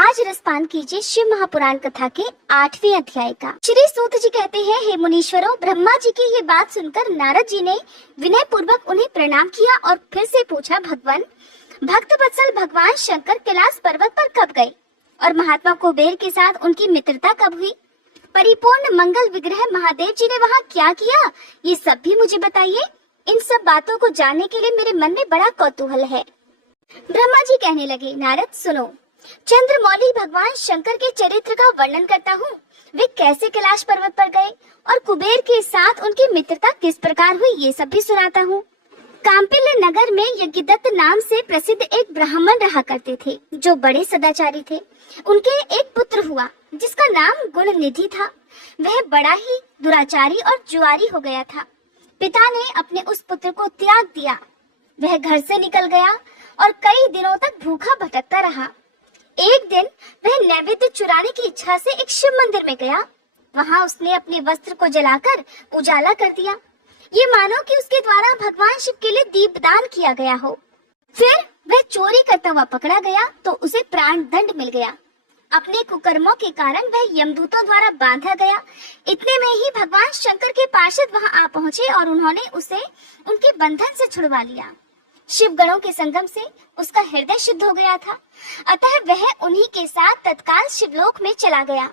आज रसपान कीजिए शिव महापुराण कथा के 8वें अध्याय का। श्री सूत जी कहते हैं, हे मुनीश्वरों, ब्रह्मा जी की ये बात सुनकर नारद जी ने विनय पूर्वक उन्हें प्रणाम किया और फिर से पूछा, भगवान भक्त वत्सल भगवान शंकर कैलाश पर्वत पर कब गए और महात्मा कुबेर के साथ उनकी मित्रता कब हुई? परिपूर्ण मंगल विग्रह महादेव जी ने वहाँ क्या किया, ये सब भी मुझे बताइए। इन सब बातों को जानने के लिए मेरे मन में बड़ा कौतूहल है। ब्रह्मा जी कहने लगे, नारद सुनो, चंद्रमौली भगवान शंकर के चरित्र का वर्णन करता हूँ। वे कैसे कैलाश पर्वत पर गए और कुबेर के साथ उनकी मित्रता किस प्रकार हुई, ये सब भी सुनाता हूँ। काम्पिल्य नगर में यज्ञदत्त नाम से प्रसिद्ध एक ब्राह्मण रहा करते थे, जो बड़े सदाचारी थे। उनके एक पुत्र हुआ जिसका नाम गुणनिधि था। वह बड़ा ही दुराचारी और जुआरी हो गया था। पिता ने अपने उस पुत्र को त्याग दिया। वह घर से निकल गया और कई दिनों तक भूखा भटकता रहा। एक दिन वह नैवेद्य चुराने की इच्छा से एक शिव मंदिर में गया। वहां उसने अपने वस्त्र को जलाकर उजाला कर दिया, ये मानो कि उसके द्वारा भगवान शिव के लिए दीपदान किया गया हो। फिर वह चोरी करता हुआ पकड़ा गया तो उसे प्राण दंड मिल गया। अपने कुकर्मों के कारण वह यमदूतों द्वारा बांधा गया। इतने में ही भगवान शंकर के पार्षद वहां आ पहुंचे और उन्होंने उसे उनके बंधन से छुड़वा लिया। शिव गणों के संगम से उसका हृदय शुद्ध हो गया था, अतः वह उन्हीं के साथ तत्काल शिवलोक में चला गया।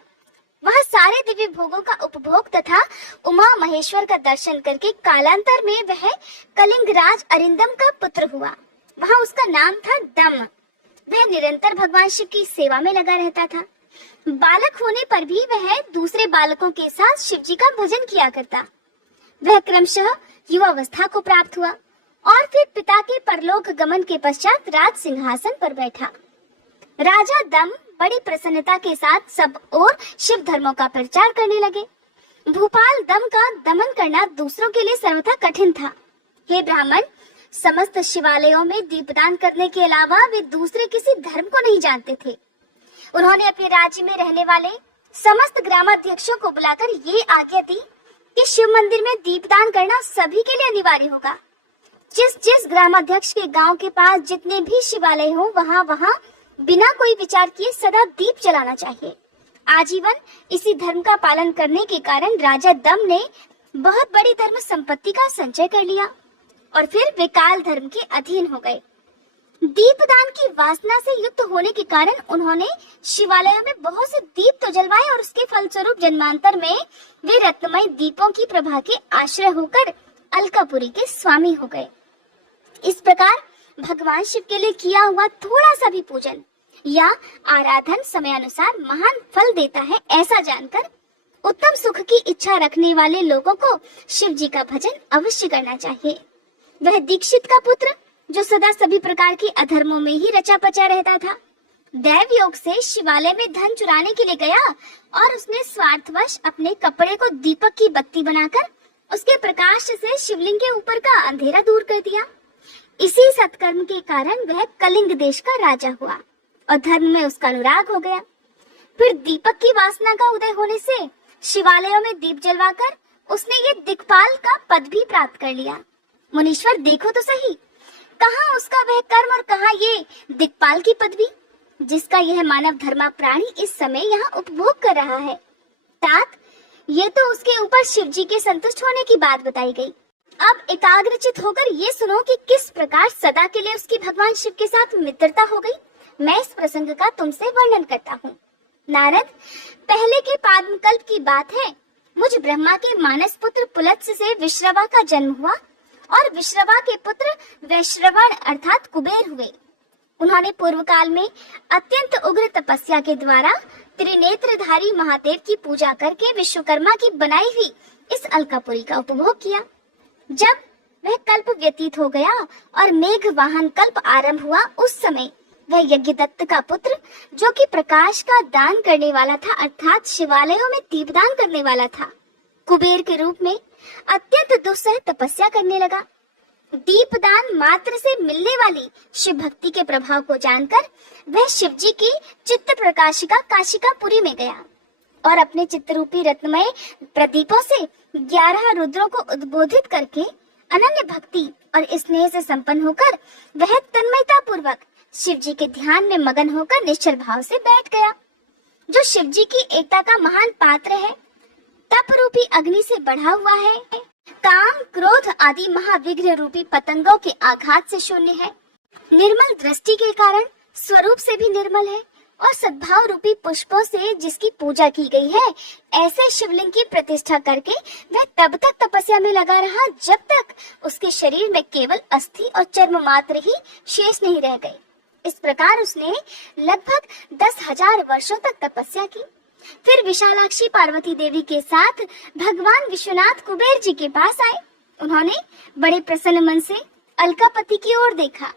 वह सारे दिव्य भोगों का उपभोग तथा उमा महेश्वर का दर्शन करके कालांतर में वह कलिंगराज अरिंदम का पुत्र हुआ। वहाँ उसका नाम था दम। वह निरंतर भगवान शिव की सेवा में लगा रहता था। बालक होने पर भी वह दूसरे बालकों के साथ शिव जी का भजन किया करता। वह क्रमशः युवावस्था को प्राप्त हुआ और फिर पिता के परलोक गमन के पश्चात राज सिंहासन पर बैठा। राजा दम बड़ी प्रसन्नता के साथ सब ओर शिव धर्मों का प्रचार करने लगे। भूपाल दम का दमन करना दूसरों के लिए सर्वथा कठिन था। हे ब्राह्मण, समस्त शिवालयों में दीपदान करने के अलावा वे दूसरे किसी धर्म को नहीं जानते थे। उन्होंने अपने राज्य में रहने वाले समस्त ग्रामाध्यक्षों को बुलाकर ये आज्ञा दी कि शिव मंदिर में दीपदान करना सभी के लिए अनिवार्य होगा। जिस जिस ग्रामाध्यक्ष के गांव के पास जितने भी शिवालय हो, वहाँ वहाँ बिना कोई विचार किए सदा दीप जलाना चाहिए। आजीवन इसी धर्म का पालन करने के कारण राजा दम ने बहुत बड़ी धर्म संपत्ति का संचय कर लिया और फिर वे काल धर्म के अधीन हो गए। दीपदान की वासना से युक्त होने के कारण उन्होंने शिवालयों में बहुत से दीप तो जलवाए और उसके फलस्वरूप जन्मांतर में वे रत्नमय दीपों की प्रभा के आश्रय होकर अलकापुरी के स्वामी हो गए। इस प्रकार भगवान शिव के लिए किया हुआ थोड़ा सा भी पूजन या आराधन समय अनुसार महान फल देता है, ऐसा जानकर उत्तम सुख की इच्छा रखने वाले लोगों को शिव जी का भजन अवश्य करना चाहिए। वह दीक्षित का पुत्र, जो सदा सभी प्रकार के अधर्मों में ही रचा पचा रहता था, दैव योग से शिवालय में धन चुराने के लिए गया और उसने स्वार्थवश अपने कपड़े को दीपक की बत्ती बनाकर उसके प्रकाश से शिवलिंग के ऊपर का अंधेरा दूर कर दिया। इसी सत्कर्म के कारण वह कलिंग देश का राजा हुआ और धर्म में उसका अनुराग हो गया। फिर दीपक की वासना का उदय होने से शिवालयों में दीप जलवाकर उसने ये दिक्पाल का पद भी प्राप्त कर लिया। मुनीश्वर देखो तो सही, कहाँ उसका वह कर्म और कहाँ ये दिक्पाल की पदवी, जिसका यह मानव धर्मा प्राणी इस समय यहाँ उपभोग कर रहा है। तात, ये तो उसके ऊपर शिव जी के संतुष्ट होने की बात बताई गई। अब एकाग्रचित होकर ये सुनो कि किस प्रकार सदा के लिए उसकी भगवान शिव के साथ मित्रता हो गई। मैं इस प्रसंग का तुमसे वर्णन करता हूँ। नारद, पहले के पाद्मकल्प की बात है। मुझ ब्रह्मा के मानस पुत्र पुलत्स्य से विश्रवा का जन्म हुआ और विश्रवा के पुत्र वैश्रवण अर्थात कुबेर हुए। उन्होंने पूर्व काल में अत्यंत उग्र तपस्या के द्वारा त्रिनेत्रधारी महादेव की पूजा करके विश्वकर्मा की बनाई हुई इस अलकापुरी का उपभोग किया। जब वह कल्प व्यतीत हो गया और मेघ वाहन कल्प आरंभ हुआ, उस समय वह यज्ञदत्त का पुत्र, जो कि प्रकाश का दान करने वाला था अर्थात शिवालयों में दीपदान करने वाला था, कुबेर के रूप में अत्यंत दुस्सह तपस्या करने लगा। दीपदान मात्र से मिलने वाली शिव भक्ति के प्रभाव को जानकर वह शिव जी की चित्त प्रकाशिका काशिकापुरी में गया और अपने चित्तरूपी रत्नमय प्रदीपों से 11 रुद्रों को उद्बोधित करके अनन्य भक्ति और स्नेह से संपन्न होकर वह तन्मयता पूर्वक शिव जी के ध्यान में मगन होकर निश्चल भाव से बैठ गया। जो शिव जी की एकता का महान पात्र है, तप रूपी अग्नि से बढ़ा हुआ है, काम क्रोध आदि महाविघ्न रूपी पतंगों के आघात से शून्य है, निर्मल दृष्टि के कारण स्वरूप से भी निर्मल है और सद्भाव रूपी पुष्पों से जिसकी पूजा की गई है, ऐसे शिवलिंग की प्रतिष्ठा करके वह तब तक तपस्या में लगा रहा जब तक उसके शरीर में केवल अस्थि और चर्म मात्र ही शेष नहीं रह गए। इस प्रकार उसने लगभग 10,000 वर्षों तक तपस्या की। फिर विशालाक्षी पार्वती देवी के साथ भगवान विश्वनाथ कुबेर जी के पास आए। उन्होंने बड़े प्रसन्न मन से अलकापति की ओर देखा।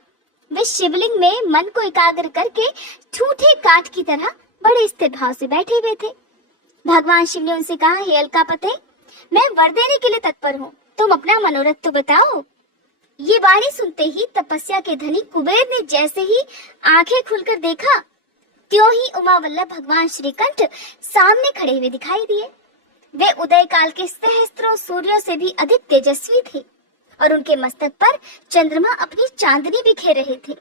वे शिवलिंग में मन को एकाग्र करके ठूठे काठ की तरह बड़े स्थिर भाव से बैठे हुए थे। भगवान शिव ने उनसे कहा, हे अलकापते, मैं वर देने के लिए तत्पर हूँ, तुम अपना मनोरथ तो बताओ। ये वाणी सुनते ही तपस्या के धनी कुबेर ने जैसे ही आंखें खुलकर देखा, त्यों ही उमा वल्लभ भगवान श्रीकंठ सामने खड़े हुए दिखाई दिए। वे उदय काल के सहस्त्रों सूर्यों से भी अधिक तेजस्वी थे और उनके मस्तक पर चंद्रमा अपनी चांदनी बिखेर रहे थे।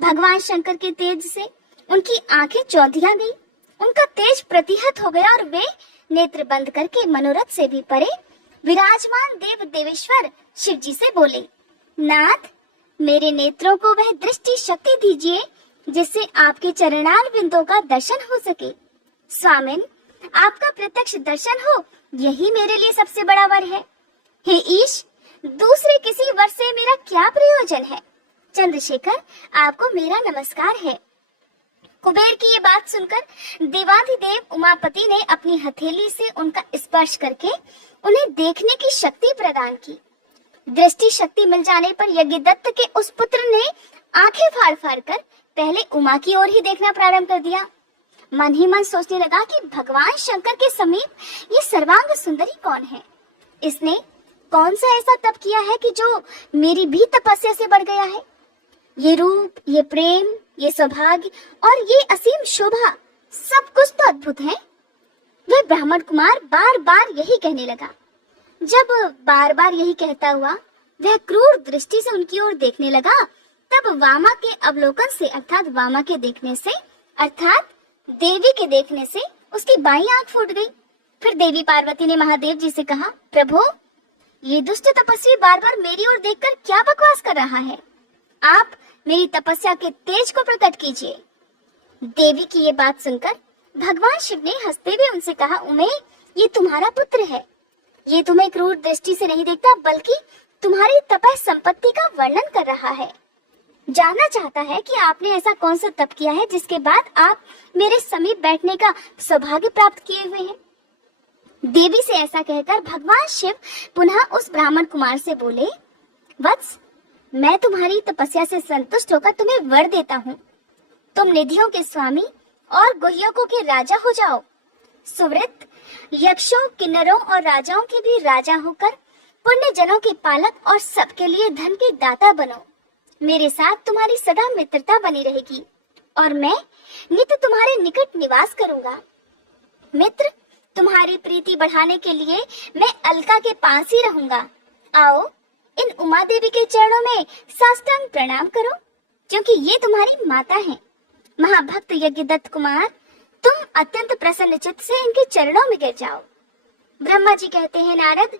भगवान शंकर के तेज से उनकी आंखें चौंधिया गई, उनका तेज प्रतिहत हो गया और वे नेत्र बंद करके मनोरथ से भी परे विराजमान देव देवेश्वर शिव जी से बोले, नाथ, मेरे नेत्रों को वह दृष्टि शक्ति दीजिए जिससे आपके चरणार बिंदों का दर्शन हो सके। स्वामिन, आपका प्रत्यक्ष दर्शन हो, यही मेरे लिए सबसे बड़ा वर है। हे ईश, दूसरे किसी वर से मेरा क्या प्रयोजन है। चंद्रशेखर, आपको मेरा नमस्कार है। कुबेर की ये बात सुनकर देवाधिदेव उमापति ने अपनी हथेली से उनका स्पर्श करके उन्हें देखने की शक्ति प्रदान की। दृष्टि शक्ति मिल जाने पर यज्ञदत्त के उस पुत्र ने आंखें फाड़ फाड़ कर पहले उमा की ओर ही देखना प्रारंभ कर दिया। मन ही मन सोचने लगा कि भगवान शंकर के समीप ये सर्वांग सुंदरी कौन है। इसने कौन सा ऐसा तप किया है कि जो मेरी भी तपस्या से बढ़ गया है। ये रूप, ये प्रेम, ये सौभाग्य और ये असीम शोभा, सब कुछ तो अद्भुत है। वह ब्राह्मण कुमार बार बार यही कहने लगा। जब बार बार यही कहता हुआ वह क्रूर दृष्टि से उनकी ओर देखने लगा, तब वामा के अवलोकन से अर्थात वामा के देखने से अर्थात देवी के देखने से उसकी बाईं आंख फूट गई। फिर देवी पार्वती ने महादेव जी से कहा, प्रभु, ये दुष्ट तपस्वी बार बार मेरी ओर देखकर क्या बकवास कर रहा है। आप मेरी तपस्या के तेज को प्रकट कीजिए। देवी की ये बात सुनकर भगवान शिव ने हंसते हुए उनसे कहा, उमे, ये तुम्हारा पुत्र है। ये तुम्हें क्रूर दृष्टि से नहीं देखता, बल्कि तुम्हारी तपह संपत्ति का वर्णन कर रहा है। जानना चाहता है कि आपने ऐसा कौन सा तप किया है जिसके बाद आप मेरे समीप बैठने का सौभाग्य प्राप्त किए हुए हैं। देवी से ऐसा कहकर भगवान शिव पुनः उस ब्राह्मण कुमार से बोले, वत्स, मैं तुम्हारी तपस्या से संतुष्ट होकर तुम्हें वर देता हूँ। तुम निधियों के स्वामी और गुह्यकों के राजा हो जाओ। सुवृत, यक्षों, किन्नरों और राजाओं के भी राजा होकर पुण्य जनों के पालक और सबके लिए धन के दाता बनो। मेरे साथ तुम्हारी सदा मित्रता बनी रहेगी और मैं नित्य तुम्हारे निकट निवास करूंगा। मित्र, तुम्हारी प्रीति बढ़ाने के लिए मैं अलका के पास ही रहूंगा। आओ, इन उमा देवी के चरणों में साष्टांग प्रणाम करो, क्योंकि ये तुम्हारी माता हैं। महाभक्त यज्ञदत्त कुमार, तुम अत्यंत प्रसन्न चित्त से इनके चरणों में गिर जाओ। ब्रह्मा जी कहते हैं, नारद,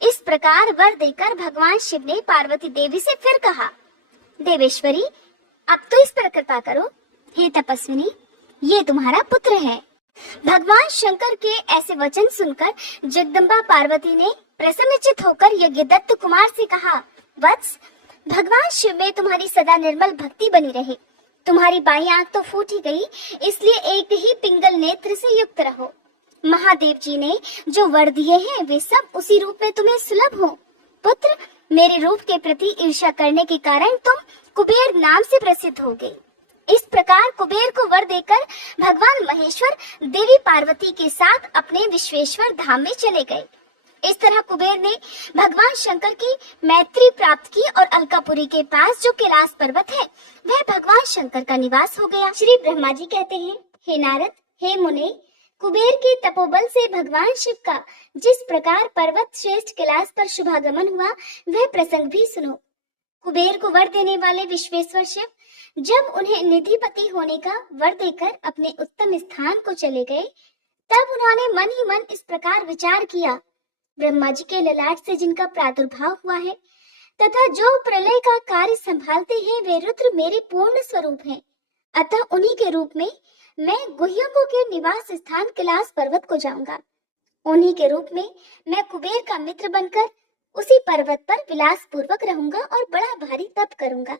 इस प्रकार वर देकर भगवान शिव ने पार्वती देवी से फिर कहा, देवेश्वरी, अब तो इस पर कृपा करो। हे तपस्विनी, ये तुम्हारा पुत्र है। भगवान शंकर के ऐसे वचन सुनकर जगदम्बा पार्वती ने प्रसन्नचित होकर यज्ञदत्त कुमार से कहा, वत्स, भगवान शिव में तुम्हारी सदा निर्मल भक्ति बनी रहे। तुम्हारी बाईं आंख तो फूट ही गई, इसलिए एक ही पिंगल नेत्र से युक्त रहो। महादेव जी ने जो वर दिए हैं वे सब उसी रूप में तुम्हें सुलभ हो। पुत्र, मेरे रूप के प्रति ईर्ष्या करने के कारण तुम कुबेर नाम से प्रसिद्ध हो गए। इस प्रकार कुबेर को वर देकर भगवान महेश्वर देवी पार्वती के साथ अपने विश्वेश्वर धाम में चले गए। इस तरह कुबेर ने भगवान शंकर की मैत्री प्राप्त की और अलकापुरी के पास जो कैलाश पर्वत है वह भगवान शंकर का निवास हो गया। श्री ब्रह्मा जी कहते हैं, हे नारद, हे मुने, कुबेर के तपोबल से भगवान शिव का जिस प्रकार पर्वत श्रेष्ठ कैलाश पर शुभागमन हुआ वह प्रसंग भी सुनो। कुबेर को वर देने वाले विश्वेश्वर शिव जब उन्हें निधिपति होने का वर देकर अपने उत्तम स्थान को चले गए, तब उन्होंने मन ही मन इस प्रकार विचार किया, ब्रह्मा जी के ललाट से जिनका प्रादुर्भाव हुआ है तथा जो प्रलय का कार्य संभालते हैं, वे रुद्र मेरे पूर्ण स्वरूप हैं। अतः उन्हीं के रूप में मैं गुह्यकों के निवास स्थान कैलाश पर्वत को जाऊंगा। उन्हीं के रूप में मैं कुबेर का मित्र बनकर उसी पर्वत पर विलास पूर्वक रहूंगा और बड़ा भारी तप करूंगा।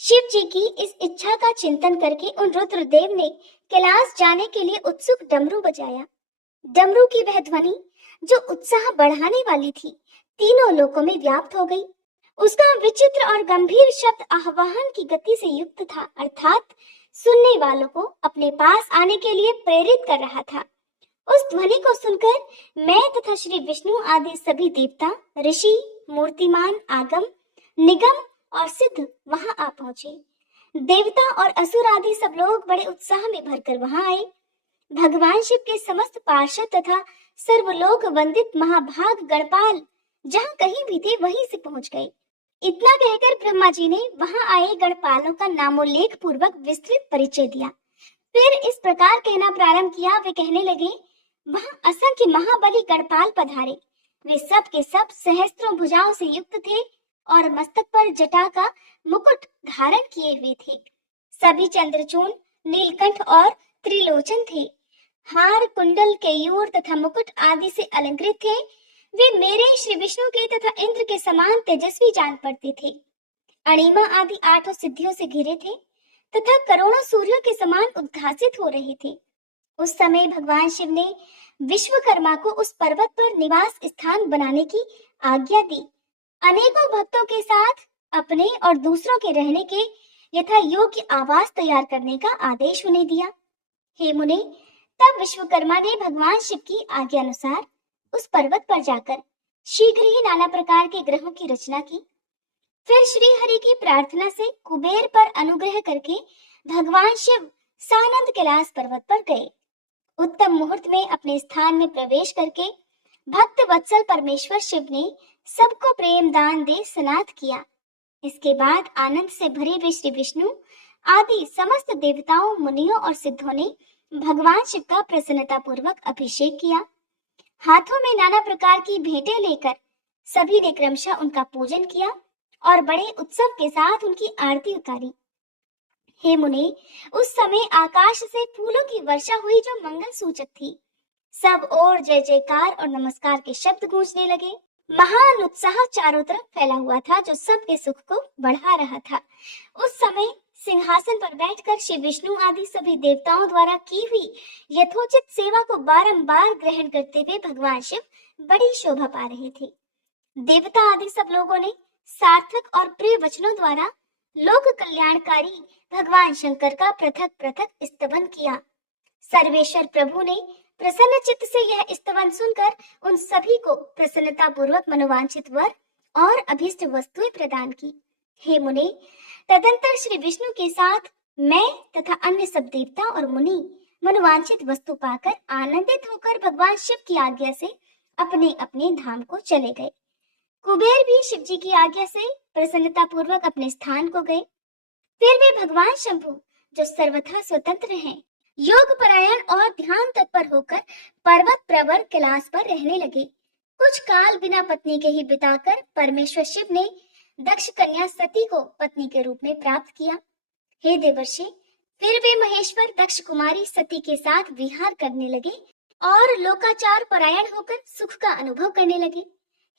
शिव जी की इस इच्छा का चिंतन करके उन रुद्रदेव ने कैलाश जाने के लिए उत्सुक डमरू बजाया। डमरू की वह ध्वनि जो उत्साह बढ़ाने वाली थी, तीनों लोकों में व्याप्त हो गई। उसका विचित्र और गंभीर शब्द आह्वान की गति से युक्त था, अर्थात सुनने वालों को अपने पास आने के लिए प्रेरित कर रहा था। उस ध्वनि को सुनकर मैं तथा श्री विष्णु आदि सभी देवता, ऋषि, मूर्तिमान, आगम, निगम और सिद्ध वहां आ पहुंचे। देवता और असुर आदि सब लोग बड़े उत्साह में भरकर वहां आए। भगवान शिव के समस्त पार्षद तथा सर्वलोक वंदित महाभाग गणपाल जहां कहीं भी थे वहीं से पहुंच गए। इतना कहकर ब्रह्मा जी ने वहां आए गणपालों का नामोल्लेख पूर्वक विस्तृत परिचय दिया। फिर इस प्रकार कहना प्रारंभ किया। वे कहने लगे, वहां असंख्य महाबली गणपाल पधारे। वे सब के सब सहस्त्रों भुजाओं से युक्त थे और मस्तक पर जटा का मुकुट धारण किए हुए थे। सभी चंद्रचूड़, नीलकंठ और त्रिलोचन थे। हार, कुंडल, केयूर तथा मुकुट आदि से अलंकृत थे। वे मेरे श्री विष्णु के तथा इंद्र के समान तेजस्वी जान पड़ते थे। अणिमा आदि 8 सिद्धियों से घिरे थे तथा करोड़ों सूर्यों के समान उद्भासित हो रहे थे। उस समय भगवान शिव ने विश्वकर्मा को उस पर्वत पर निवास स्थान बनाने की आज्ञा दी। अनेकों भक्तों के साथ अपने और दूसरों के रहने के यथा योग्य आवास तैयार करने का आदेश उन्हें दिया। हे मुने, तब विश्वकर्मा ने भगवान शिव की आज्ञा अनुसार उस पर्वत पर जाकर शीघ्र ही नाना प्रकार के ग्रहों की रचना की। फिर श्री हरि की प्रार्थना से कुबेर पर अनुग्रह करके भगवान शिव सानंद कैलाश पर्वत पर गए। उत्तम मुहूर्त में अपने स्थान में प्रवेश करके भक्त वत्सल परमेश्वर शिव ने सबको प्रेम दान दे सनाथ किया। इसके बाद आनंद से भरे हुए श्री विष्णु आदि समस्त देवताओं, मुनियों और सिद्धों ने भगवान शिव का प्रसन्नता पूर्वक अभिषेक किया। हाथों में नाना प्रकार की भेंटें लेकर सभी ने क्रमशः उनका पूजन किया और बड़े उत्सव के साथ उनकी आरती उतारी। हे मुने, उस समय आकाश से फूलों की वर्षा हुई जो मंगल सूचक थी। सब ओर जय जयकार और नमस्कार के शब्द गूंजने लगे। महान उत्साह चारों तरफ फैला हुआ था जो सबके सुख को बढ़ा रहा था। उस समय सिंहासन पर बैठकर श्री विष्णु आदि सभी देवताओं द्वारा की हुई यथोचित सेवा को बारंबार ग्रहण करते हुए भगवान शिव बड़ी शोभा पा रहे थे। देवता आदि सब लोगों ने सार्थक और प्रिय वचनों द्वारा लोक कल्याणकारी भगवान शंकर का पृथक पृथक स्तवन किया। सर्वेश्वर प्रभु ने प्रसन्न चित्त से यह स्तवन सुनकर उन सभी को प्रसन्नता पूर्वक मनोवांछित वर और अभीष्ट वस्तुएं प्रदान की। हे मुने, तदंतर श्री विष्णु के साथ मैं तथा अन्य सब देवता और मुनि मनोवांछित वस्तु पाकर आनंदित होकर भगवान शिव की आज्ञा से अपने अपने धाम को चले गए। कुबेर भी शिव जी की आज्ञा से प्रसन्नता पूर्वक अपने स्थान को गए। फिर वे भगवान शंभु जो सर्वथा स्वतंत्र हैं, योग परायण और ध्यान तत्पर होकर पर्वत प्रवर कैलाश पर रहने लगे। कुछ काल बिना पत्नी के ही बिताकर परमेश्वर शिव ने दक्ष कन्या सती को पत्नी के रूप में प्राप्त किया। हे देवर्षि, फिर वे महेश्वर दक्ष कुमारी सती के साथ विहार करने लगे और लोकाचार परायण होकर सुख का अनुभव करने लगे।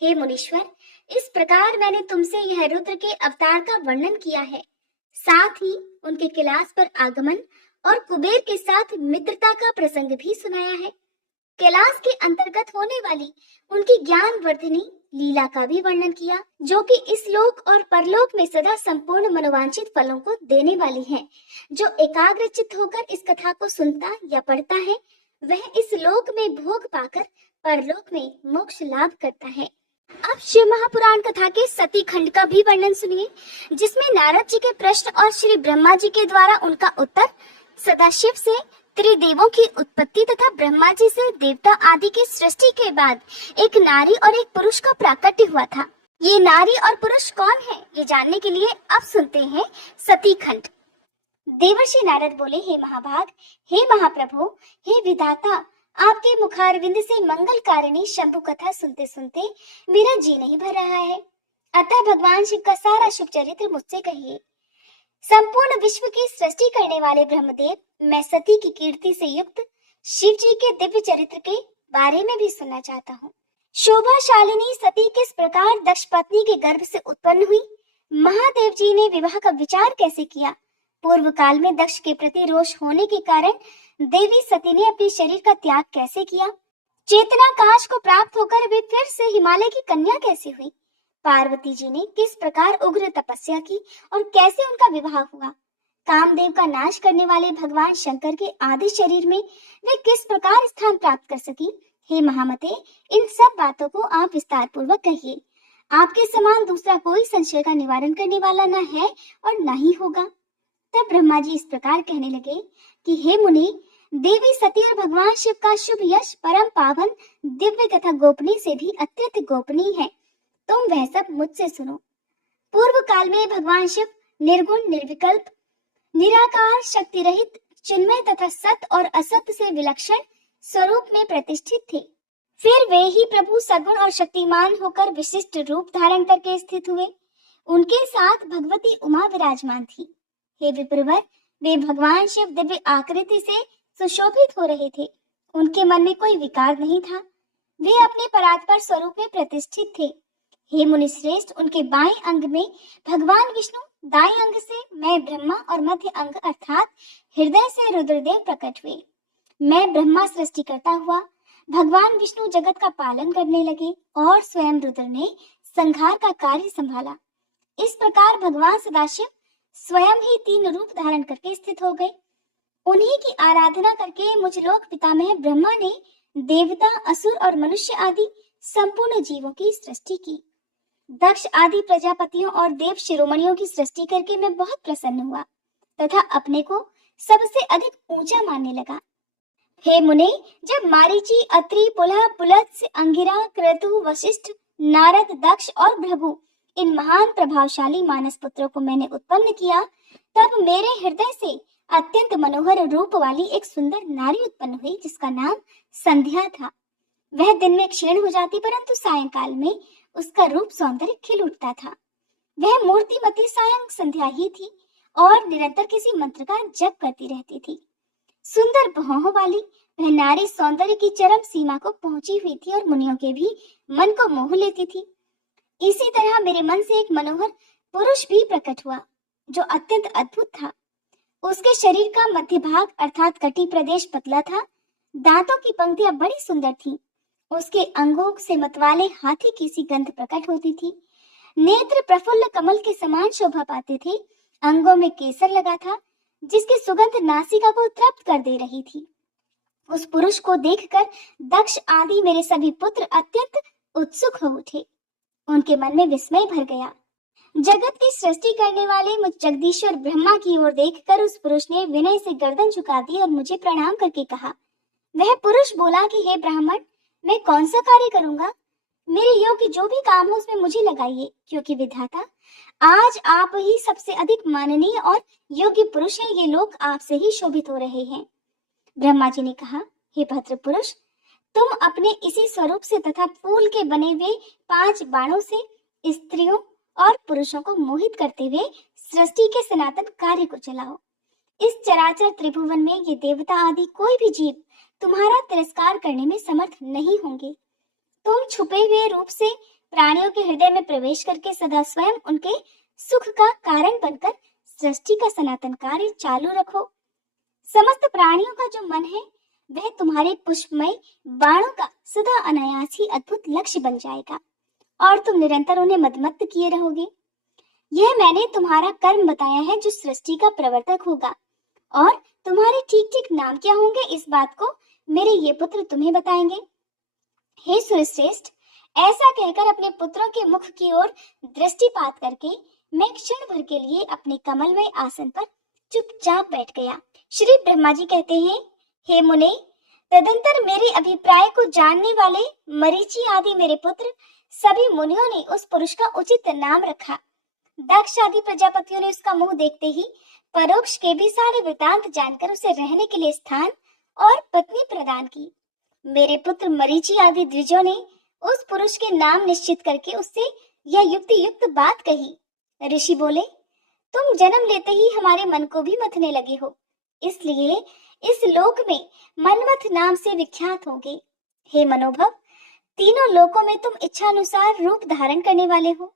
हे मुनीश्वर, इस प्रकार मैंने तुमसे यह रुद्र के अवतार का वर्णन किया है, साथ ही उनके कैलाश पर आगमन और कुबेर के साथ मित्रता का प्रसंग भी सुनाया है। कैलाश के अंतर्गत होने वाली उनकी ज्ञान वर्धिनी लीला का भी वर्णन किया, जो कि इस लोक और परलोक में सदा संपूर्ण मनोवांछित फलों को देने वाली है। जो एकाग्र चित्त होकर इस कथा को सुनता या पढ़ता है, वह इस लोक में भोग पाकर परलोक में मोक्ष लाभ करता है। अब शिव महापुराण कथा के सती खंड का भी वर्णन सुनिए, जिसमें नारद जी के प्रश्न और श्री ब्रह्मा जी के द्वारा उनका उत्तर, सदाशिव से त्रिदेवों की उत्पत्ति तथा ब्रह्मा जी से देवता आदि की सृष्टि के बाद एक नारी और एक पुरुष का प्राकट्य हुआ था। ये नारी और पुरुष कौन है, ये जानने के लिए अब सुनते हैं सती खंड। देवर्षि नारद बोले, हे महाभाग, हे महाप्रभु, हे विधाता, आपके मुखारविंद से मंगल कारिणी शंभु कथा सुनते सुनते मेरा जी नहीं भर रहा है। अतः भगवान शिव का सारा शुभ चरित्र मुझसे कहिए। संपूर्ण विश्व की सृष्टि करने वाले ब्रह्मदेव, मैं सती की कीर्ति से युक्त शिव जी के दिव्य चरित्र के बारे में भी सुनना चाहता हूँ। शोभाशालिनी सती किस प्रकार दक्ष पत्नी के गर्भ से उत्पन्न हुई? महादेव जी ने विवाह का विचार कैसे किया? पूर्व काल में दक्ष के प्रति रोष होने के कारण देवी सती ने अपने शरीर का त्याग कैसे किया? चेतना काश को प्राप्त होकर वे फिर से हिमालय की कन्या कैसे हुई? पार्वती जी ने किस प्रकार उग्र तपस्या की और कैसे उनका विवाह हुआ? कामदेव का नाश करने वाले भगवान शंकर के आदि शरीर में वे किस प्रकार स्थान प्राप्त कर सकी? हे महामते, इन सब बातों को आप विस्तार पूर्वक कहिए। आपके समान दूसरा कोई संशय का निवारण करने वाला न है और न ही होगा। तब ब्रह्मा जी इस प्रकार कहने लगे कि हे मुनि, देवी सती और भगवान शिव का शुभ यश परम पावन, दिव्य तथा गोपनीय से भी अत्यंत गोपनीय है। तुम वह सब मुझसे सुनो। पूर्व काल में भगवान शिव निर्गुण, निर्विकल्प, निराकार, शक्ति रहित, चिन्मय तथा सत और असत से विलक्षण स्वरूप में प्रतिष्ठित थे। फिर वे ही प्रभु सगुण और शक्तिमान होकर विशिष्ट रूप धारण करके स्थित हुए। उनके साथ भगवती उमा विराजमान थी। हे विप्रवर, वे भगवान शिव दिव्य आकृति से सुशोभित हो रहे थे। उनके मन में कोई विकार नहीं था। वे अपने परात्पर स्वरूप में प्रतिष्ठित थे। हे मुनि श्रेष्ठ, उनके बाएं अंग में भगवान विष्णु, दाएं अंग से मैं ब्रह्मा और मध्य अंग अर्थात हृदय से रुद्रदेव प्रकट हुए। मैं ब्रह्मा सृष्टि करता हुआ, भगवान विष्णु जगत का पालन करने लगे और स्वयं रुद्र ने संहार का कार्य संभाला। इस प्रकार भगवान सदाशिव स्वयं ही तीन रूप धारण करके स्थित हो गए। उन्हीं की आराधना करके मुझ लोक पितामह ब्रह्मा ने देवता, असुर और मनुष्य आदि संपूर्ण जीवों की सृष्टि की। दक्ष आदि प्रजापतियों और देव शिरोमणियों की सृष्टि करके मैं बहुत प्रसन्न हुआ तथा अपने को सबसे अधिक ऊंचा मानने लगा। हे मुने, जब मारीची, अत्रि, पुलह, पुलत्स्य, अंगिरा, क्रतु, वशिष्ठ, नारद, दक्ष और भृगु इन महान प्रभावशाली मानस पुत्रों को मैंने उत्पन्न किया, तब मेरे हृदय से अत्यंत मनोहर रूप वाली एक सुंदर नारी उत्पन्न हुई जिसका नाम संध्या था। वह दिन में क्षीण हो जाती, परंतु सायंकाल में उसका रूप सौंदर्य खिल उठता था। वह मूर्तिमती सायं संध्या ही थी और निरंतर किसी मंत्र का जप करती रहती थी। सुंदर भौहों वाली वह नारी सौंदर्य की चरम सीमा को पहुंची हुई थी और मुनियों के भी मन को मोह लेती थी। इसी तरह मेरे मन से एक मनोहर पुरुष भी प्रकट हुआ जो अत्यंत अद्भुत था। उसके शरीर का मध्य भाग अर्थात कटी प्रदेश पतला था। दांतों की पंक्तियां बड़ी सुंदर थीं। उसके अंगों से मतवाले हाथी की सी गंध प्रकट होती थी। नेत्र प्रफुल्ल कमल के समान शोभा पाते थे। अंगों में केसर लगा था जिसकी सुगंध नासिका को तृप्त कर दे रही थी। उस पुरुष को देखकर दक्ष आदि मेरे सभी पुत्र अत्यंत उत्सुक हो उठे। उनके मन में विस्मय भर गया। जगत की सृष्टि करने वाले मुझ जगदीश्वर ब्रह्मा की ओर देखकर उस पुरुष ने विनय से गर्दन झुका दी और मुझे प्रणाम करके कहा। वह पुरुष बोला कि हे ब्राह्मण, मैं कौन सा कार्य करूंगा? मेरे योग्य जो भी काम हो उसमें मुझे लगाइए, क्योंकि विधाता आज आप ही सबसे अधिक माननीय और योग्य पुरुष हैं। ये लोग आपसे ही शोभित हो रहे हैं। ब्रह्मा जी ने कहा, हे भद्र पुरुष, तुम अपने इसी स्वरूप से तथा फूल के बने हुए 5 बाणों से स्त्रियों और पुरुषों को मोहित करते हुए सृष्टि के सनातन कार्य को चलाओ। इस चराचर त्रिभुवन में ये देवता आदि कोई भी जीव तुम्हारा तिरस्कार करने में समर्थ नहीं होंगे। तुम छुपे हुए रूप से प्राणियों के हृदय में प्रवेश करके सदा स्वयं उनके सुख का कारण बनकर सृष्टि का सनातन कार्य चालू रखो। समस्त प्राणियों का जो मन है वह तुम्हारे पुष्पमय बाणों का सदा अनायास ही अद्भुत लक्ष्य बन जाएगा और तुम निरंतर उन्हें मदमत्त किए रहोगे। यह मैंने तुम्हारा कर्म बताया है जो सृष्टि का प्रवर्तक होगा, और तुम्हारे ठीक ठीक नाम क्या होंगे इस बात को मेरे ये पुत्र तुम्हें बताएंगे। हे सुरश्रेष्ठ, ऐसा कहकर अपने पुत्रों के मुख की ओर दृष्टिपात करके मैं क्षण भर के लिए अपने कमलमय आसन पर चुपचाप बैठ गया। श्री ब्रह्मा जी कहते हैं, हे मुने, तदंतर मेरे अभिप्राय को जानने वाले मरीचि आदि मेरे पुत्र सभी मुनियों ने उस पुरुष का उचित नाम रखा। दक्ष आदि प्रजापतियों ने उसका मुंह देखते ही परोक्ष के भी सारे वृतांत जानकर उसे रहने के लिए स्थान और पत्नी प्रदान की। मेरे पुत्र मरीचि आदि द्विजों ने उस पुरुष के नाम निश्चित करके उससे यह युक्ति युक्त बात कही। ऋषि बोले, तुम जन्म लेते ही हमारे मन को भी मथने लगे हो, इसलिए इस लोक में मनमथ नाम से विख्यात होगे। हे मनोभव, तीनों लोकों में तुम इच्छानुसार रूप धारण करने वाले हो।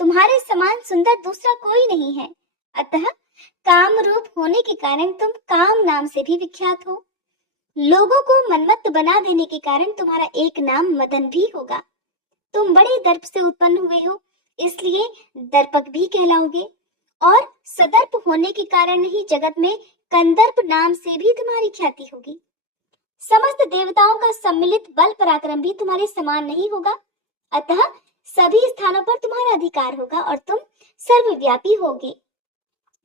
तुम्हारे समान सुंदर दूसरा कोई नहीं है, अतः काम रूप होने के कारण तुम काम नाम से भी विख्यात हो। लोगों को मनमत्त बना देने के कारण तुम्हारा एक नाम मदन भी होगा। तुम बड़े दर्प से उत्पन्न हुए हो, इसलिए दर्पक भी कहलाओगे, और सदर्प होने के कारण ही जगत में कंदर्प नाम से भी तुम्हारी ख्याति होगी। समस्त देवताओं का सम्मिलित बल पराक्रम भी तुम्हारे समान नहीं होगा, अतः सभी स्थानों पर तुम्हारा अधिकार होगा और तुम सर्वव्यापी होगे।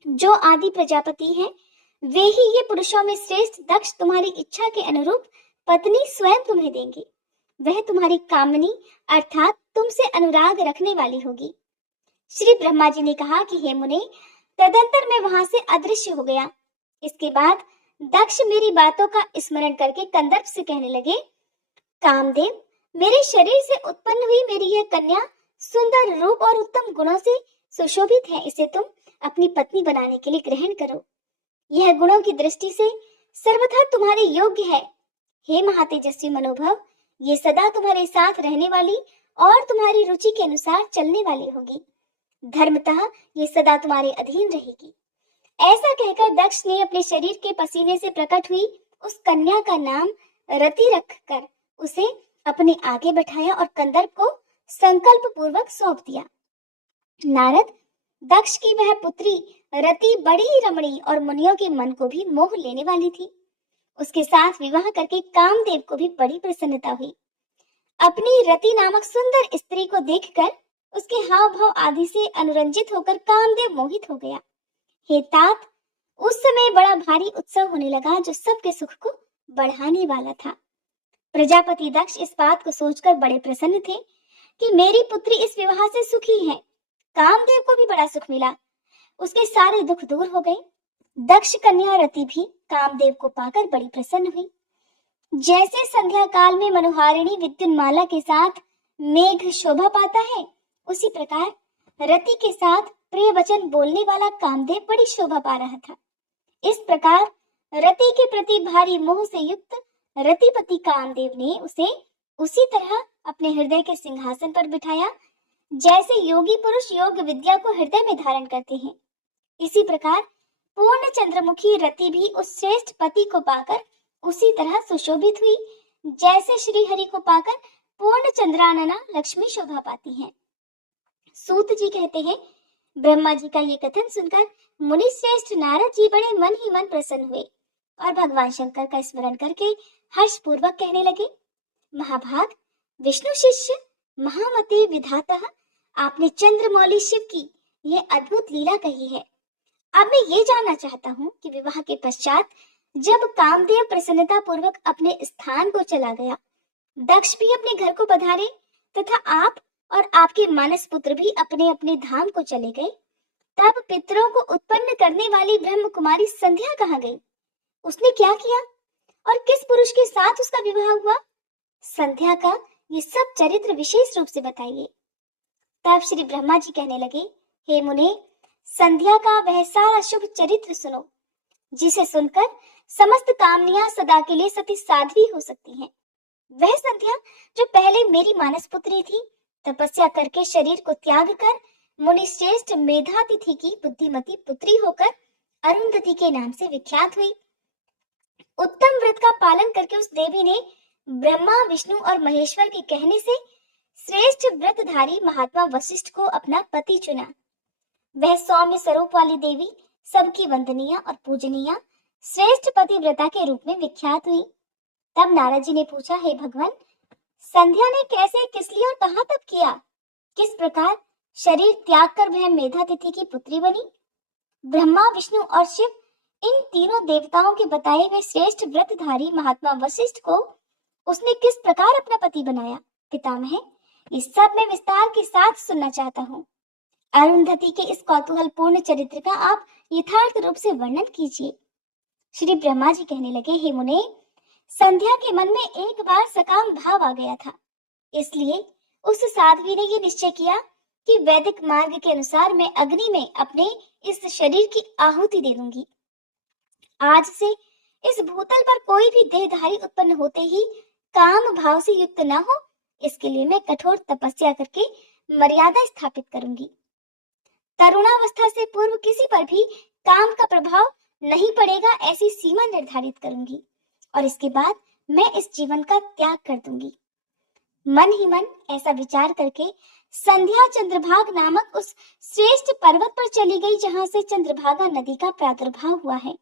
जो आदि प्रजापति हैं, वे ही ये पुरुषों में श्रेष्ठ दक्ष तुम्हारी इच्छा के अनुरूप पत्नी स्वयं तुम्हें देंगे। वह तुम्हारी कामनी अर्थात तुमसे अनुराग रखने वाली होगी। श्री ब्रह्मा जी ने कहा कि हे मुने, तदंतर मैं वहां से अदृश्य हो गया। इसके बाद दक्ष मेरी बातों का स्मरण करके कंदर्प से कहने लगे, कामदेव, मेरे शरीर से उत्पन्न हुई मेरी यह कन्या सुंदर रूप और उत्तम गुणों से सुशोभित है, इसे तुम अपनी पत्नी बनाने के लिए ग्रहण करो। यह गुणों की दृष्टि से सर्वथा तुम्हारे योग्य है। हे महातेजस्वी मनोभव, ये सदा तुम्हारे साथ रहने वाली और तुम्हारी रुचि के अनुसार चलने वाली होगी। धर्मतः ये सदा तुम्हारे अधीन रहेगी। ऐसा कहकर दक्ष ने अपने शरीर के पसीने से प्रकट हुई उस कन्या का नाम रति रखकर उसे अपने आगे बैठाया और कंदर्प को संकल्प पूर्वक सौंप दिया। नारद, दक्ष की वह पुत्री रति बड़ी रमणी और मुनियों के मन को भी मोह लेने वाली थी। उसके साथ विवाह करके कामदेव को भी बड़ी प्रसन्नता हुई। अपनी रति नामक सुंदर स्त्री को देखकर उसके हाव भाव आदि से अनुरंजित होकर कामदेव मोहित हो गया। हे तात, उस समय बड़ा भारी उत्सव होने लगा जो सबके सुख को बढ़ाने वाला था। प्रजापति दक्ष इस बात को सोचकर बड़े प्रसन्न थे कि मेरी पुत्री इस विवाह से सुखी है। कामदेव को भी बड़ा सुख मिला, उसके सारे दुख दूर हो गए। दक्ष कन्या रति भी कामदेव को पाकर बड़ी प्रसन्न हुई। जैसे संध्या काल में मनोहारिणी विद्युन्माला के साथ मेघ शोभा पाता है, उसी प्रकार रति के साथ प्रिय वचन बोलने वाला कामदेव बड़ी शोभा पा रहा था। इस प्रकार रति के प्रति भारी मोह से युक्त रतिपति कामदेव ने उसे उसी तरह अपने हृदय के सिंहासन पर बिठाया जैसे योगी पुरुष योग विद्या को हृदय में धारण करते हैं। इसी प्रकार पूर्ण चंद्रमुखी रति भी उस श्रेष्ठ पति को पाकर उसी तरह सुशोभित हुई जैसे श्री हरि को पाकर पूर्ण चंद्रानना लक्ष्मी शोभा पाती हैं। सूत जी कहते हैं, ब्रह्मा जी का ये कथन सुनकर मुनि श्रेष्ठ नारद जी बड़े मन ही मन प्रसन्न हुए और भगवान शंकर का स्मरण करके हर्ष पूर्वक कहने लगे, महाभाग, विष्णु शिष्य महामते विधाता, आपने चंद्रमौली शिव की यह अद्भुत लीला कही है। अब मैं ये जानना चाहता हूँ कि विवाह के पश्चात जब कामदेव प्रसन्नता पूर्वक अपने स्थान को चला गया, दक्ष भी अपने घर को पधारे तथा आप और आपके मानस पुत्र भी अपने अपने धाम को चले गए, तब पितरों को उत्पन्न करने वाली ब्रह्म कुमारी संध्या कहाँ गई? उसने क्या किया और किस पुरुष के साथ उसका विवाह हुआ? संध्या का ये सब चरित्र विशेष रूप से बताइए। तब श्री ब्रह्मा जी कहने लगे, हे मुने, संध्या का वह सारा शुभ चरित्र सुनो जिसे सुनकर समस्त कामनियां सदा के लिए सती साध्वी हो सकती हैं। वह संध्या जो पहले मेरी मानस पुत्री थी, तपस्या करके शरीर को त्याग कर मुनि श्रेष्ठ मेधातिथि की बुद्धिमती पुत्री होकर अरुंधति के नाम से विख्यात हुई। उत्तम व्रत का पालन करके उस देवी ने ब्रह्मा विष्णु और महेश्वर के कहने से श्रेष्ठ व्रतधारी महात्मा वशिष्ठ को अपना पति चुना। वह सौम्य स्वरूप वाली देवी सबकी वंदनीय और पूजनीय श्रेष्ठ पतिव्रता के रूप में विख्यात हुई। तब नारद जी ने पूछा, हे भगवान, संध्या ने कैसे, किस लिए और कहां तप किया? किस प्रकार शरीर त्याग कर वह मेधातिथि की पुत्री बनी? ब्रह्मा विष्णु और शिव इन तीनों देवताओं के बताए हुए श्रेष्ठ व्रतधारी महात्मा वशिष्ठ को उसने किस प्रकार अपना पति बनाया? पितामह, इस सब मैं विस्तार के साथ सुनना चाहता हूँ। अरुंधति के इस कौतूहलपूर्ण चरित्र का आप यथार्थ रूप से वर्णन कीजिए। श्री ब्रह्मा जी कहने लगे, हे मुने, संध्या के मन में एक बार सकाम भाव आ गया था, इसलिए उस साध्वी ने ये निश्चय किया कि वैदिक मार्ग के अनुसार मैं अग्नि में अपने इस शरीर की आहुति दे दूंगी। आज से इस भूतल पर कोई भी देहधारी उत्पन्न होते ही काम भाव से युक्त न हो, इसके लिए मैं कठोर तपस्या करके मर्यादा स्थापित करूंगी। तरुणावस्था से पूर्व किसी पर भी काम का प्रभाव नहीं पड़ेगा, ऐसी सीमा निर्धारित करूंगी और इसके बाद मैं इस जीवन का त्याग कर दूंगी। मन ही मन ऐसा विचार करके संध्या चंद्रभाग नामक उस श्रेष्ठ पर्वत पर चली गई, जहां से चंद्रभागा नदी का प्रादुर्भाव हुआ है।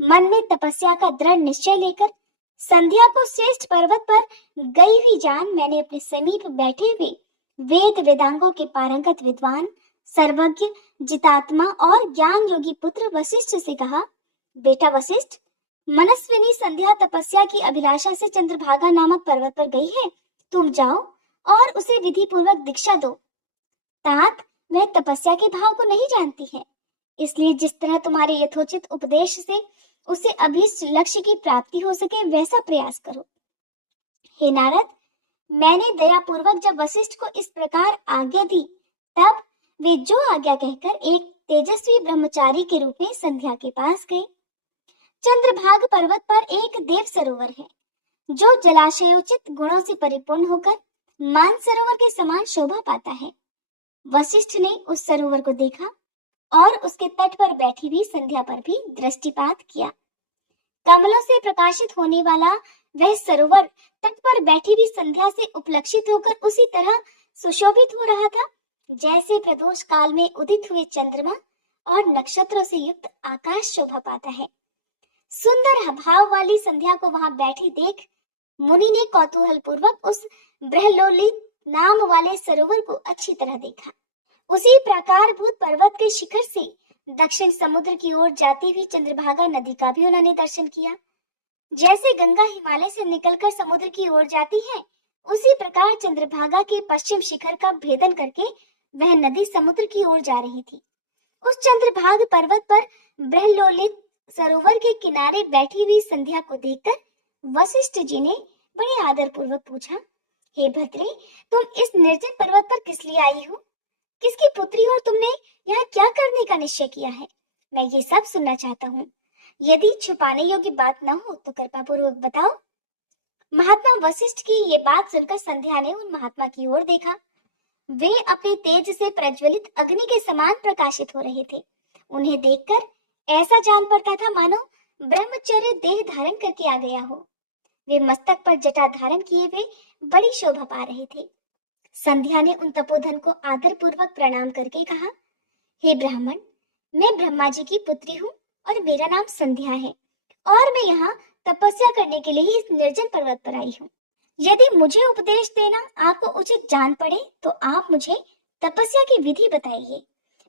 मन में तपस्या का दृढ़ निश्चय लेकर संध्या को श्रेष्ठ पर्वत पर गई हुई जान मैंने अपने समीप बैठे हुए वेद वेदांगों के पारंगत विद्वान, सर्वज्ञ, जितात्मा और ज्ञान योगी पुत्र वशिष्ठ से कहा, बेटा वशिष्ठ, मनस्विनी संध्या तपस्या की अभिलाषा से चंद्रभागा नामक पर्वत पर गई है, तुम जाओ और उसे विधि पूर्वक दीक्षा दो। तात वह तपस्या के भाव को नहीं जानती है, इसलिए जिस तरह तुम्हारे यथोचित उपदेश से उसे अभीष्ट लक्ष्य की प्राप्ति हो सके वैसा प्रयास करो। हे नारद, मैंने दया पूर्वक जब वशिष्ठ को इस प्रकार आज्ञा दी, तब वे जो आज्ञा कहकर एक तेजस्वी ब्रह्मचारी के रूप में संध्या के पास गए। चंद्रभाग पर्वत पर एक देव सरोवर है, जो जलाशयोचित गुणों से परिपूर्ण होकर मानसरोवर के समान शोभा पाता है। वशिष्ठ ने उस सरोवर को देखा और उसके तट पर बैठी हुई संध्या पर भी दृष्टिपात किया। कमलों से प्रकाशित होने वाला वह सरोवर तट पर बैठी हुई संध्या से उपलक्षित होकर उसी तरह सुशोभित हो रहा था, जैसे प्रदोष काल में उदित हुए चंद्रमा और नक्षत्रों से युक्त आकाश शोभा पाता है। सुंदर भाव वाली संध्या को वहां बैठी देख मुनि ने कौतूहल पूर्वक उस बृहलोलित नाम वाले सरोवर को अच्छी तरह देखा। उसी प्रकार भूत पर्वत के शिखर से दक्षिण समुद्र की ओर जाती हुई चंद्रभागा नदी का भी उन्होंने दर्शन किया। जैसे गंगा हिमालय से निकलकर समुद्र की ओर जाती है, उसी प्रकार चंद्रभागा के पश्चिम शिखर का भेदन करके वह नदी समुद्र की ओर जा रही थी। उस चंद्रभाग पर्वत पर बृहलोलित सरोवर के किनारे बैठी हुई संध्या को देखकर वशिष्ठ जी ने बड़े आदर पूर्वक पूछा, हे भद्रे, तुम इस निर्जन पर्वत पर किस लिए आई हो? किसकी पुत्री हो? तुमने यहाँ क्या करने का निश्चय किया है? मैं ये सब सुनना चाहता हूँ। यदि छुपाने योग्य बात न हो तो कृपा पूर्वक बताओ। महात्मा वशिष्ठ की ये बात सुनकर संध्या ने उन महात्मा की ओर देखा। वे अपने तेज से प्रज्वलित अग्नि के समान प्रकाशित हो रहे थे। उन्हें देखकर ऐसा जान पड़ता था मानो ब्रह्मचर्य देह धारण करके आ गया हो। वे मस्तक पर जटा धारण किए हुए बड़ी शोभा पा रहे थे। संध्या ने उन तपोधन को आदर पूर्वक प्रणाम करके कहा, हे ब्राह्मण, मैं ब्रह्मा जी की पुत्री हूँ और मेरा नाम संध्या है और मैं यहाँ तपस्या करने के लिए इस निर्जन पर्वत पर आई हूँ। यदि मुझे उपदेश देना आपको उचित जान पड़े तो आप मुझे तपस्या की विधि बताइए।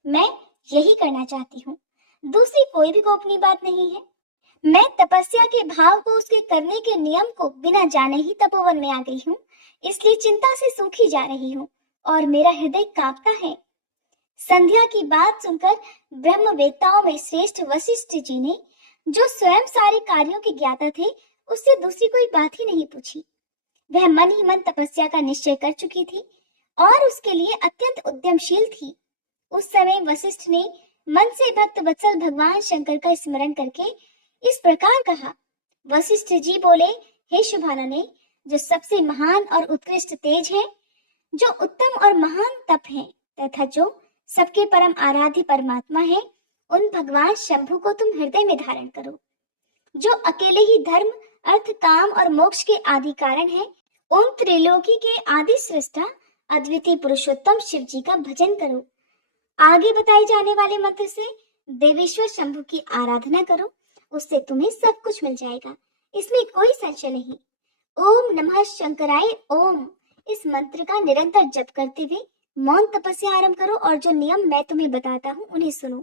मैं यही करना चाहती हूँ, दूसरी कोई भी गोपनीय बात नहीं है। मैं तपस्या के भाव को, उसके करने के नियम को बिना जाने ही तपोवन में आ गई हूँ, इसलिए चिंता से सूखी जा रही हूँ और मेरा हृदय कांपता है। संध्या की बात सुनकर ब्रह्मवेत्ताओं में श्रेष्ठ वशिष्ठ जी ने, जो स्वयं सारे कार्यों के ज्ञाता थे, उससे दूसरी कोई बात ही नहीं पूछी। वह मन ही मन तपस्या का निश्चय कर चुकी थी और उसके लिए अत्यंत उद्यमशील थी। उस समय वशिष्ठ ने मन से भक्त वत्सल भगवान शंकर का स्मरण करके इस प्रकार कहा। वशिष्ठ जी बोले, हे शुभानने, जो सबसे महान और उत्कृष्ट तेज है, जो उत्तम और महान तप है तथा जो सबके परम आराध्य परमात्मा है, उन भगवान शंभु को तुम हृदय में धारण करो। जो अकेले ही धर्म, अर्थ, काम और मोक्ष के आदि कारण है, उन त्रिलोकी के आदि सृष्टा अद्वितीय पुरुषोत्तम शिव जी का भजन करो। आगे बताए जाने वाले मंत्र से देवेश्वर शंभु की आराधना करो, उससे तुम्हें सब कुछ मिल जाएगा, इसमें कोई संशय नहीं। ओम नमः शंकराय ओम, इस मंत्र का निरंतर जप करते हुए मौन तपस्या आरंभ करो और जो नियम मैं तुम्हें बताता हूँ उन्हें सुनो।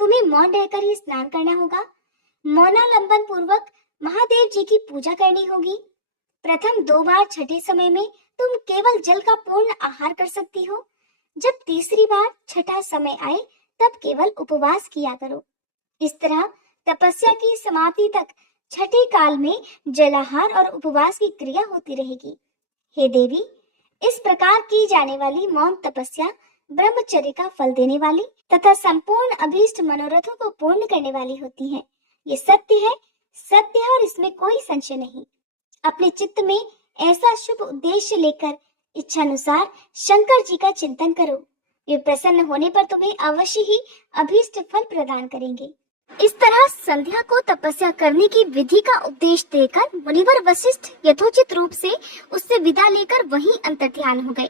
तुम्हें मौन रहकर ही स्नान करना होगा। मौनालंबन पूर्वक महादेव जी की पूजा करनी होगी। प्रथम 2 बार छठे समय में तुम केवल जल का पूर्ण आहार कर सकती हो। जब तीसरी बार छठा समय आए तब केवल उपवास किया करो। इस तरह तपस्या की समाप्ति तक छठे काल में जलाहार और उपवास की क्रिया होती रहेगी। हे देवी, इस प्रकार की जाने वाली मौन तपस्या ब्रह्मचर्य का फल देने वाली तथा संपूर्ण अभीष्ट मनोरथों को पूर्ण करने वाली होती है। ये सत्य है, सत्य है और इसमें कोई संशय नहीं। अपने चित्त में ऐसा शुभ उद्देश्य लेकर इच्छानुसार शंकर जी का चिंतन करो। वे प्रसन्न होने पर तुम्हें अवश्य ही अभीष्ट फल प्रदान करेंगे। इस तरह संध्या को तपस्या करने की विधि का उपदेश देकर मुनिवर वशिष्ठ यथोचित रूप से उससे विदा लेकर वहीं अंतर्ध्यान हो गए।